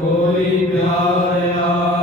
ਕੋਈ ਪਿਆਰਿਆ।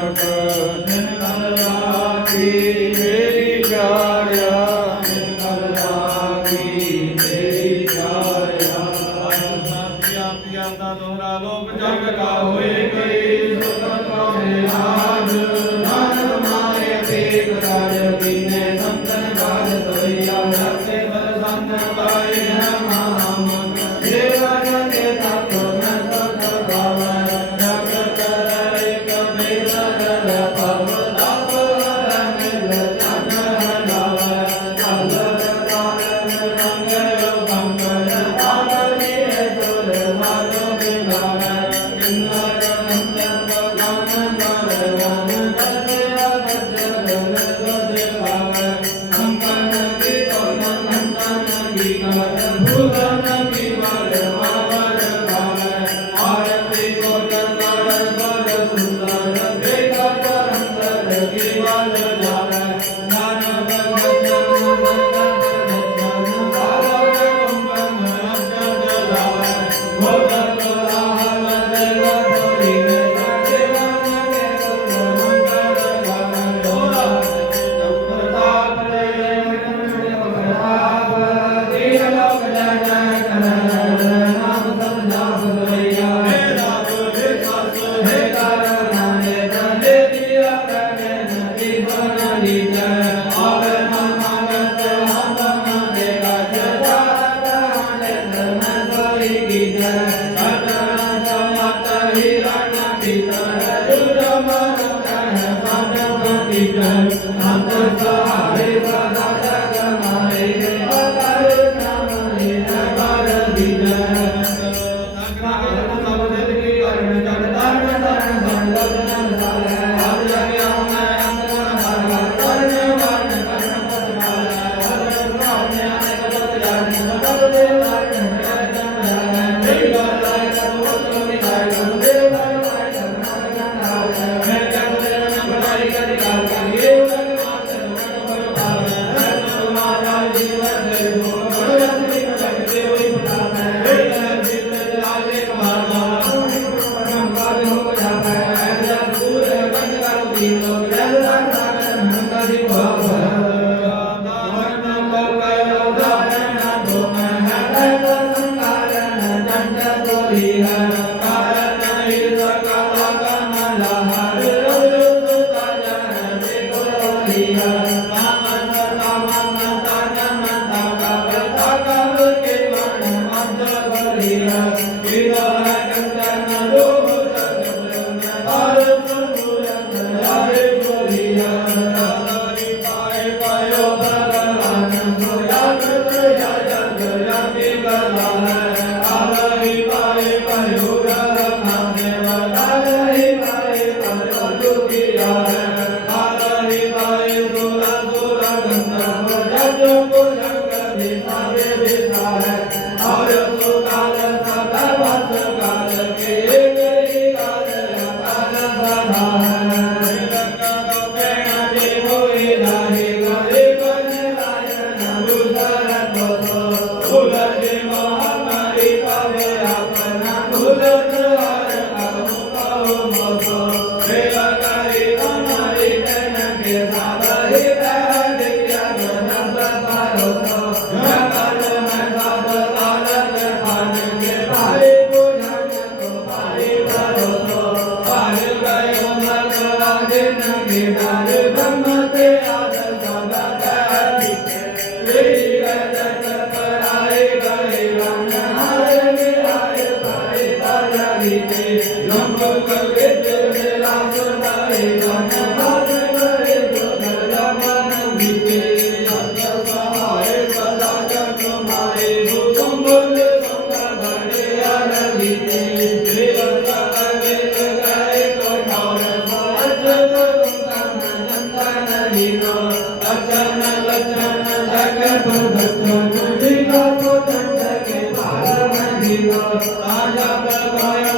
Thank you. Hare प्रदत्त मंडिका को दंड के पार मंडिका आजा प्रभाया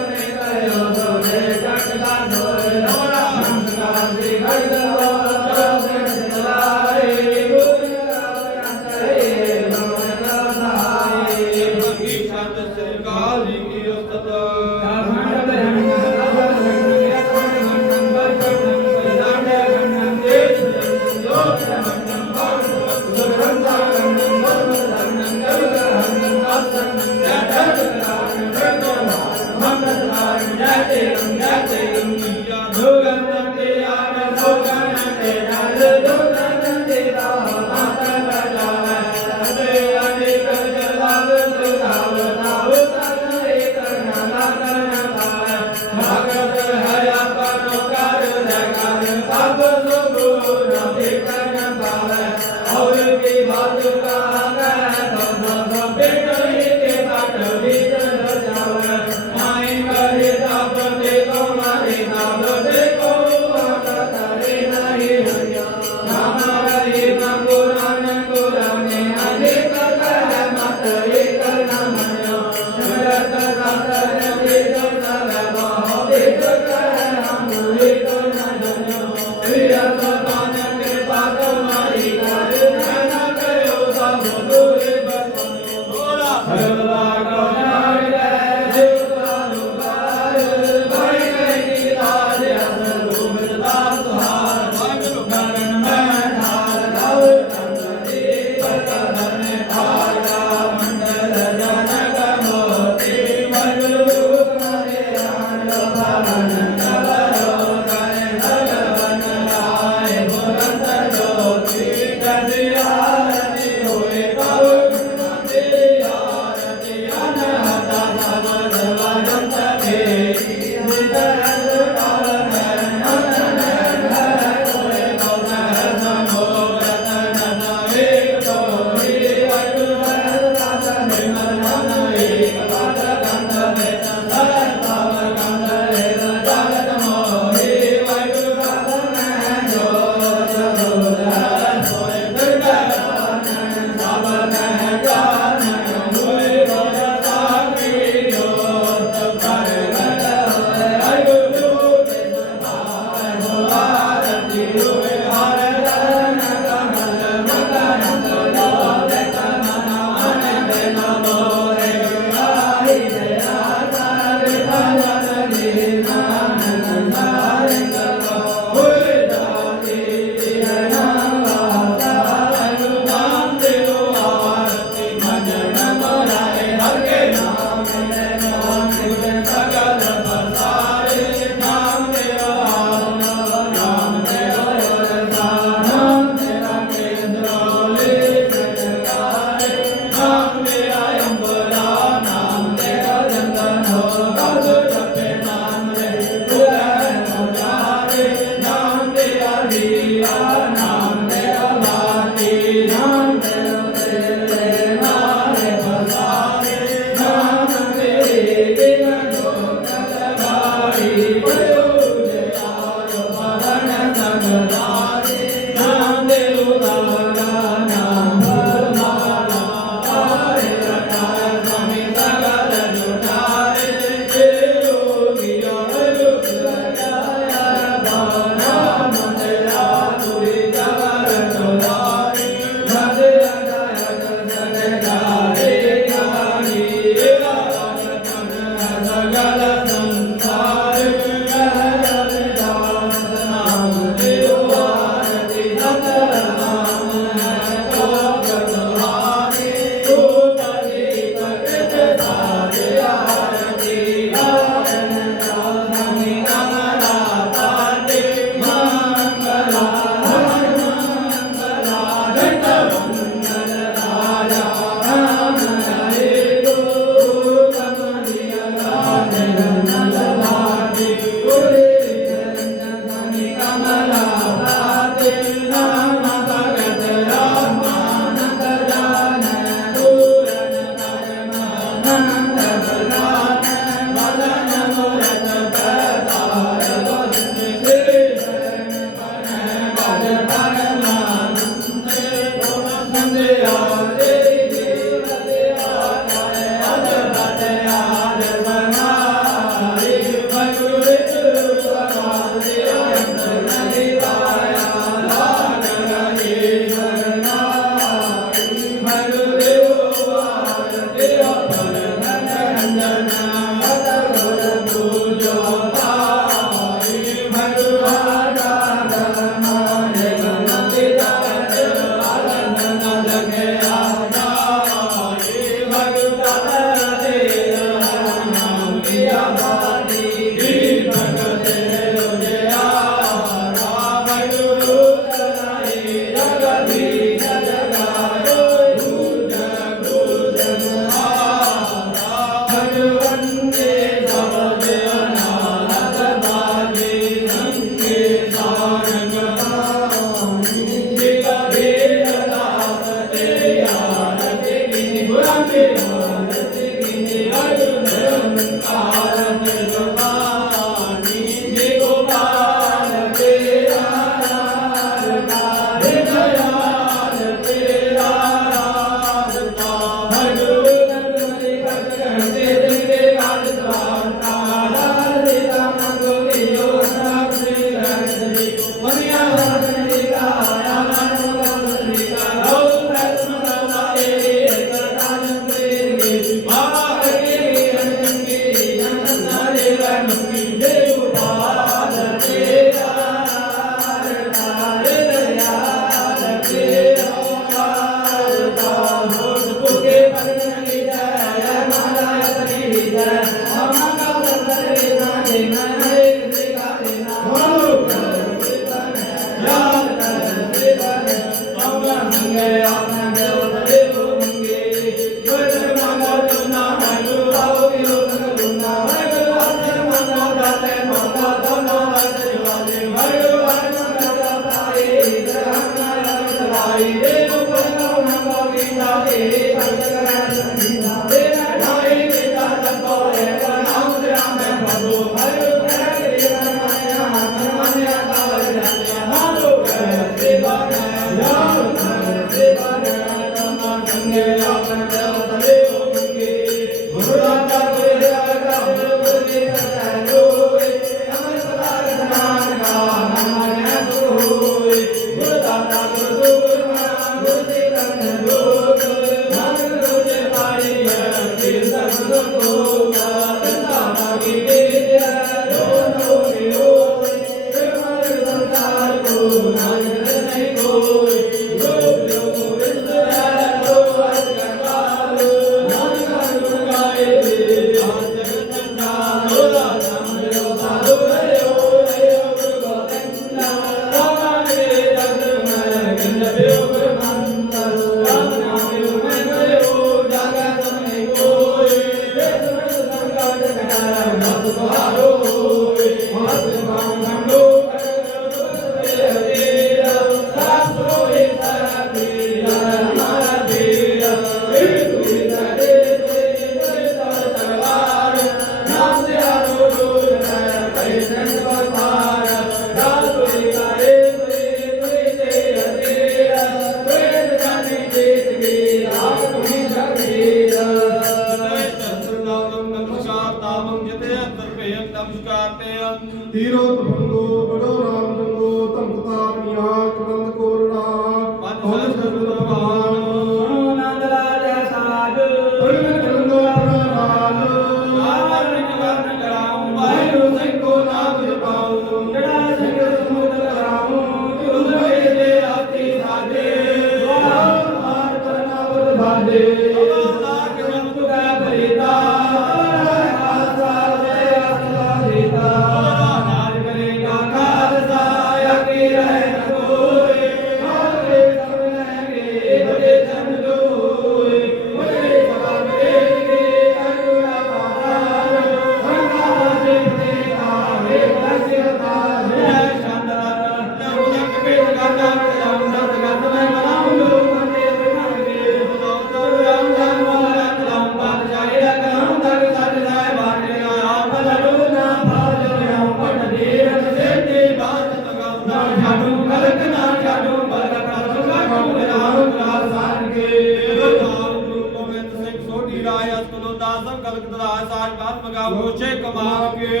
ਕਲਕ ਤਰਾਜ ਸਾਜ ਬਾਤ ਮਗਾ ਮੋਚੇ ਕਮਾਗੇ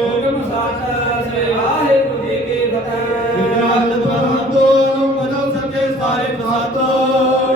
ਹੁਕਮ ਸਤ ਸੇ ਵਾਹਿਗੁਰੂ ਜੀ ਕੀ ਫਤਿਹ। ਜਿਨਾਂ ਤਵੰਤੋ ਬਦਲ ਸਕੇ ਸਾਰੇ ਬਸਾਤੋ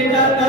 Yeah.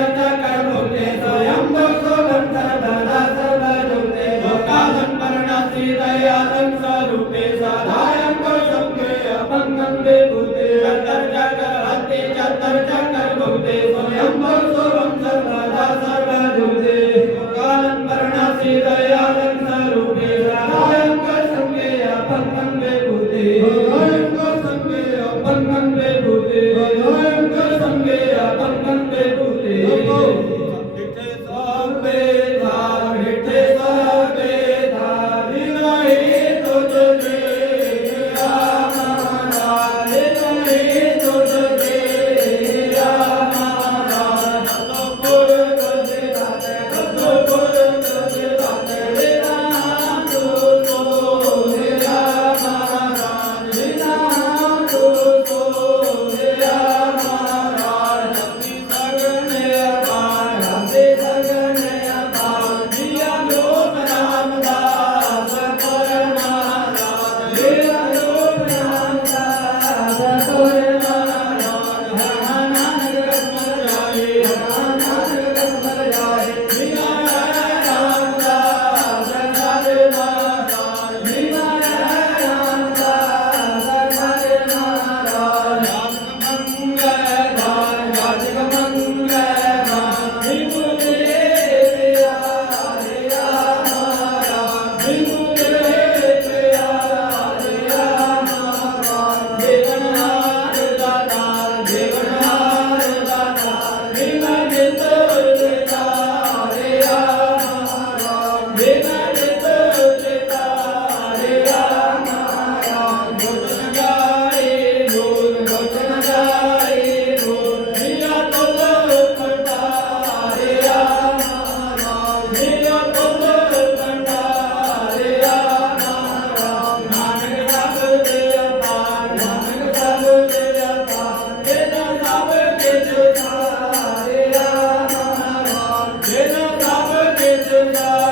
Linda.